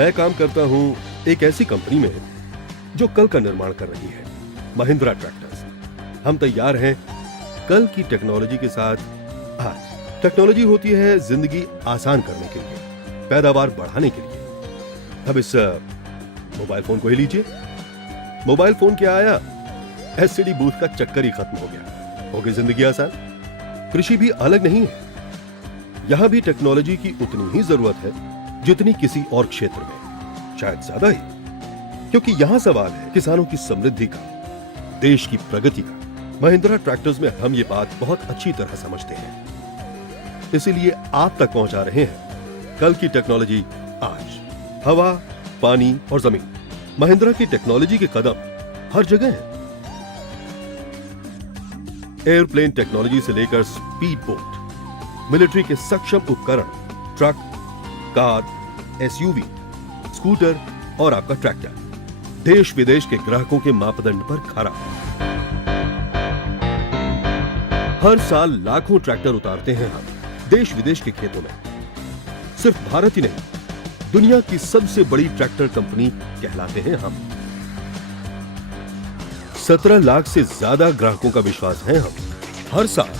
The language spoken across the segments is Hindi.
मैं काम करता हूं एक ऐसी कंपनी में जो कल का निर्माण कर रही है, महिंद्रा ट्रैक्टर्स। हम तैयार हैं कल की टेक्नोलॉजी के साथ आज। टेक्नोलॉजी होती है जिंदगी आसान करने के लिए, पैदावार बढ़ाने के लिए। अब इस मोबाइल फोन को ही लीजिए। मोबाइल फोन क्या आया, एसटीडी बूथ का चक्कर ही खत्म हो गया, हो गई जिंदगी आसान। कृषि भी अलग नहीं है, यहां भी टेक्नोलॉजी की उतनी ही जरूरत है जितनी किसी और क्षेत्र में, शायद ज्यादा ही, क्योंकि यहां सवाल है किसानों की समृद्धि का, देश की प्रगति का। महिंद्रा ट्रैक्टर्स में हम ये बात बहुत अच्छी तरह समझते हैं, इसीलिए आप तक पहुंचा रहे हैं कल की टेक्नोलॉजी आज। हवा, पानी और जमीन, महिंद्रा की टेक्नोलॉजी के कदम हर जगह हैं। एयरप्लेन टेक्नोलॉजी से लेकर स्पीड बोट, मिलिट्री के सक्षम उपकरण, ट्रक, कार, एसयूवी, स्कूटर और आपका ट्रैक्टर, देश विदेश के ग्राहकों के मापदंड पर खरा। हर साल लाखों ट्रैक्टर उतारते हैं हम देश विदेश के खेतों में। सिर्फ भारत ही नहीं, दुनिया की सबसे बड़ी ट्रैक्टर कंपनी कहलाते हैं हम। 17 लाख से ज्यादा ग्राहकों का विश्वास है हम। हर साल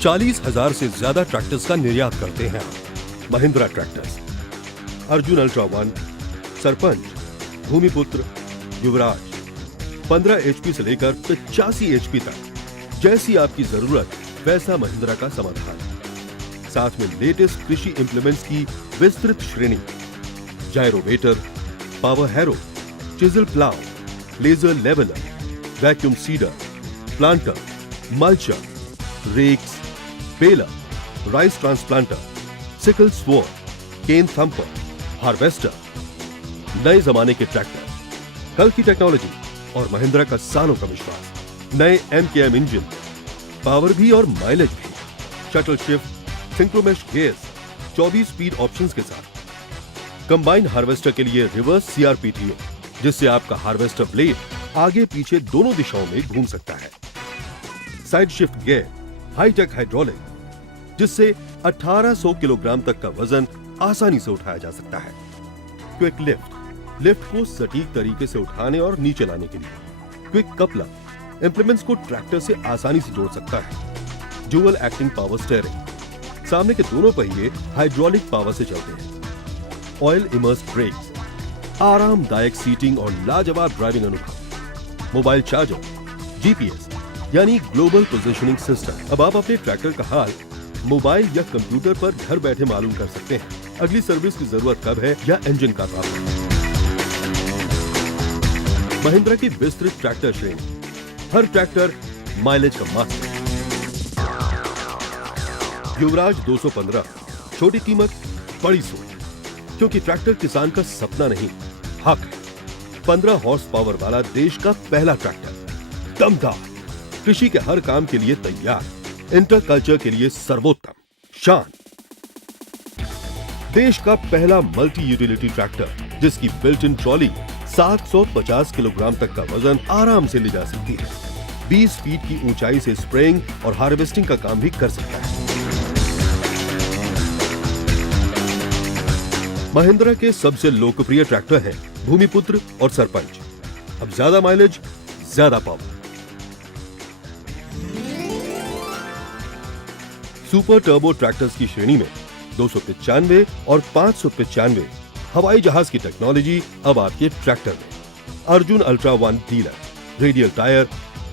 40,000 से ज्यादा ट्रैक्टर्स का निर्यात करते हैं हम। महिंद्रा ट्रैक्टर्स, अर्जुन अल्ट्रा 1, सरपंच, भूमिपुत्र, युवराज, 15 HP से लेकर 85 HP तक, जैसी आपकी जरूरत वैसा महिंद्रा का समाधान। साथ में लेटेस्ट कृषि इंप्लीमेंट्स की विस्तृत श्रेणी, gyrovator, power harrow, chisel plough, laser leveller, vacuum seeder, planter, mulcher, rakes, baler, rice transplanter, sickle sword, cane thumper, harvester. नए जमाने के ट्रैक्टर, कल की टेक्नोलॉजी और महिंद्रा का सालों का विश्वास। नए MKM इंजन, पावर भी और माइलेज भी, shuttle shift, synchromesh gears, 24 speed options के साथ। कंबाइन हार्वेस्टर के लिए रिवर्स CRPTO, जिससे आपका हार्वेस्टर ब्लेड आगे पीछे दोनों दिशाओं में घूम सकता है। Side shift gear, high tech hydraulic, जिससे 1800 किलोग्राम तक का वजन आसानी से उठाया जा सकता है। क्विक लिफ्ट, लिफ्ट को सटीक तरीके से उठाने और नीचे लाने के लिए। क्विक कपलर, इंप्लीमेंट्स को ट्रैक्टर से आसानी से जोड़ सकता है। ड्यूअल एक्टिंग पावर स्टीयरिंग, सामने के दोनों पहिए हाइड्रोलिक पावर से चलते हैं। ऑयल इमर्स्ड ब्रेक्स, आरामदायक सीटिंग और लाजवाब ड्राइविंग अनुभव। मोबाइल चार्जर, GPS यानी ग्लोबल पोजीशनिंग सिस्टम। अब आप अपने ट्रैक्टर का हाल मोबाइल या कंप्यूटर पर घर बैठे मालूम कर सकते हैं। अगली सर्विस की जरूरत कब है या इंजन का प्रॉब्लम। महिंद्रा की विस्तृत ट्रैक्टर श्रेणी, हर ट्रैक्टर माइलेज का मास्टर। युवराज 215, छोटी कीमत बड़ी सोच, क्योंकि ट्रैक्टर किसान का सपना नहीं, हक है। 15 हॉर्स पावर वाला देश का पहला ट्रैक्टर, दमदार, कृषि के हर काम के लिए तैयार, इंटरकल्चर के लिए सर्वोत्तम, शान। देश का पहला मल्टी यूटिलिटी ट्रैक्टर, जिसकी बिल्ट इन ट्रॉली 750 किलोग्राम तक का वजन आराम से ले जा सकती है। 20 फीट की ऊंचाई से स्प्रेइंग और हार्वेस्टिंग का काम भी कर सकता है। महिंद्रा के सबसे लोकप्रिय ट्रैक्टर हैं भूमिपुत्र और सरपंच। अब ज्यादा माइलेज, ज्यादा पावर। सुपर टर्बो ट्रैक्टर्स की श्रेणी में 295 और 595 हवाई जहाज की टेक्नोलॉजी अब आपके ट्रैक्टर में। Arjun ultra 1 dealer, radial tyre,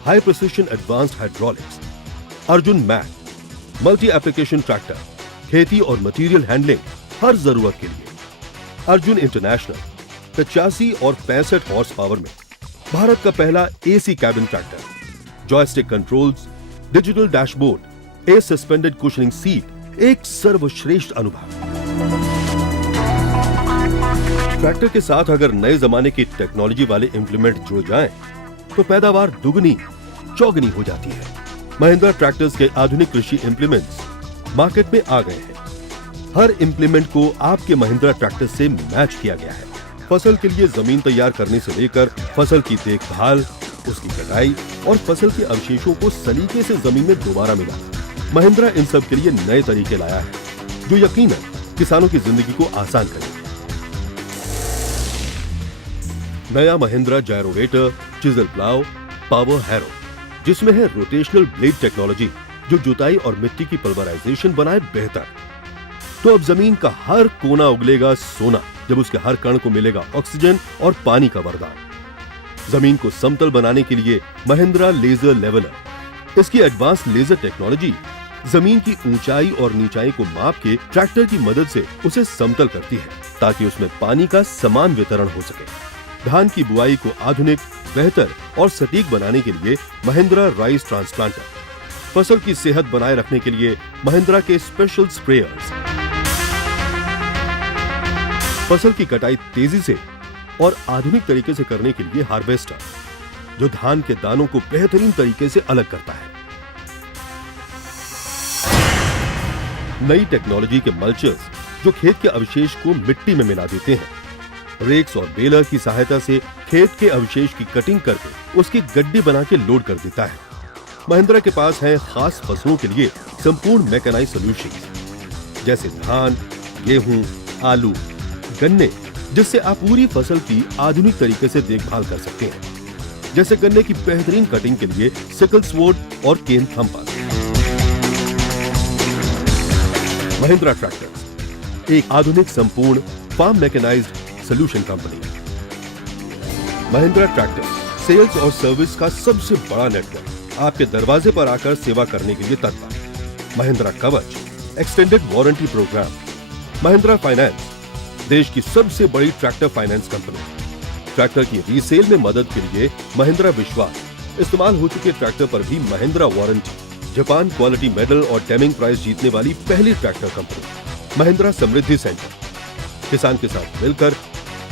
high precision advanced hydraulics. Arjun मैक, मल्टी एप्लीकेशन ट्रैक्टर, खेती और मटेरियल हैंडलिंग हर जरूरत के लिए। अर्जुन इंटरनेशनल, 85 और 65 हॉर्स पावर में भारत का पहला AC cabin tractor, joystick controls, digital dashboard, air suspended cushioning seat, एक सर्वश्रेष्ठ अनुभव। ट्रैक्टर के साथ अगर नए जमाने की टेक्नोलॉजी वाले इंप्लीमेंट जुड़ जाएं, तो पैदावार दुगनी चौगनी हो जाती है। महिंद्रा ट्रैक्टर्स के आधुनिक कृषि इंप्लीमेंट्स मार्केट में आ गए हैं। हर इंप्लीमेंट को आपके महिंद्रा ट्रैक्टर से मैच किया गया है। फसल के लिए जमीन तैयार करने से लेकर फसल की देखभाल, उसकी कटाई और फसल के अवशेषों को सलीके से जमीन में दोबारा मिलाना, महिंद्रा इन सब के लिए नए तरीके लाया है, जो यकीनन किसानों की जिंदगी को आसान करेंगे। नया Mahindra gyrovator, chisel plough, power harrow, जिसमें है रोटेशनल ब्लेड टेक्नोलॉजी जो जुताई और मिट्टी की पल्वराइजेशन बनाए बेहतर। तो अब जमीन का हर कोना उगलेगा सोना जब उसके हर कण को मिलेगा ऑक्सीजन और पानी का वरदान। जमीन को समतल बनाने के लिए महिंद्रा लेजर लेवलर, इसकी एडवांस लेजर टेक्नोलॉजी जमीन की ऊंचाई और नीचाई को माप के ट्रैक्टर की मदद से उसे समतल करती है ताकि उसमें पानी का समान वितरण हो सके। धान की बुआई को आधुनिक, बेहतर और सटीक बनाने के लिए महिंद्रा राइस ट्रांसप्लांटर, फसल की सेहत बनाए रखने के लिए महिंद्रा के स्पेशल स्प्रेयर्स, फसल की कटाई तेजी से और आधुनिक तरीके से करने के लिए हार्वेस्टर, जो धान के दानों को बेहतरीन तरीके से अलग करता है। नई टेक्नोलॉजी के मल्चर्स जो खेत के अवशेष को मिट्टी में मिला देते हैं। रेक्स और बेलर की सहायता से खेत के अवशेष की कटिंग करके उसकी गड्डी बना के लोड कर देता है। महिंद्रा के पास है खास फसलों के लिए संपूर्ण मैकेनाइज सॉल्यूशंस, जैसे धान, गेहूं, आलू, गन्ने, जिससे आप पूरी फसल की आधुनिक तरीके से देखभाल कर सकते हैं। जैसे गन्ने की बेहतरीन कटिंग के लिए सिकल स्वॉर्ड और केन थंपर। महिंद्रा ट्रैक्टर्स एक आधुनिक संपूर्ण farm mechanized solution company. Mahindra tractors sales और सर्विस का सबसे बड़ा नेटवर्क आपके दरवाजे पर आकर सेवा करने के लिए तत्पर। Mahindra Kavach extended warranty program. Mahindra finance देश की सबसे बड़ी ट्रैक्टर फाइनेंस कंपनी। ट्रैक्टर की रीसेल में मदद के लिए महिंद्रा विश्वास। इस्तेमाल हो चुके ट्रैक्टर पर भी Mahindra warranty. Japan quality medal और डेमिंग प्राइज जीतने वाली पहली ट्रैक्टर कंपनी। महिंद्रा समृद्धि सेंटर किसान के साथ मिलकर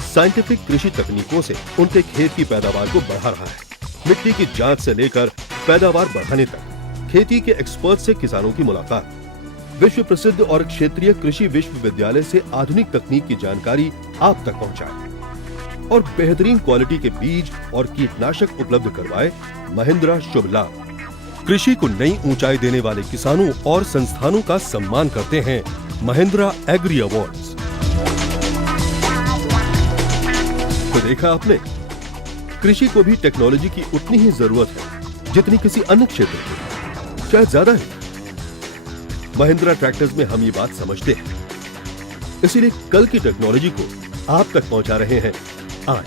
साइंटिफिक कृषि तकनीकों से उनके खेत की पैदावार को बढ़ा रहा है। मिट्टी की जांच से लेकर पैदावार बढ़ाने तक खेती के एक्सपर्ट से किसानों की मुलाकात। विश्व प्रसिद्ध और क्षेत्रीय कृषि विश्वविद्यालय से आधुनिक तकनीक की जानकारी आप तक पहुंचाए और बेहतरीन क्वालिटी के बीज और कीटनाशक उपलब्ध करवाए। महिंद्रा शुभ लाभ कृषि को नई ऊंचाई देने वाले किसानों और संस्थानों का सम्मान करते हैं महिंद्रा एग्री अवार्ड्स। तो देखा आपने, कृषि को भी टेक्नोलॉजी की उतनी ही जरूरत है जितनी किसी अन्य क्षेत्र की, शायद ज्यादा है। महिंद्रा ट्रैक्टर्स में हम ये बात समझते हैं, इसीलिए कल की टेक्नोलॉजी को आप तक पहुंचा रहे हैं आज।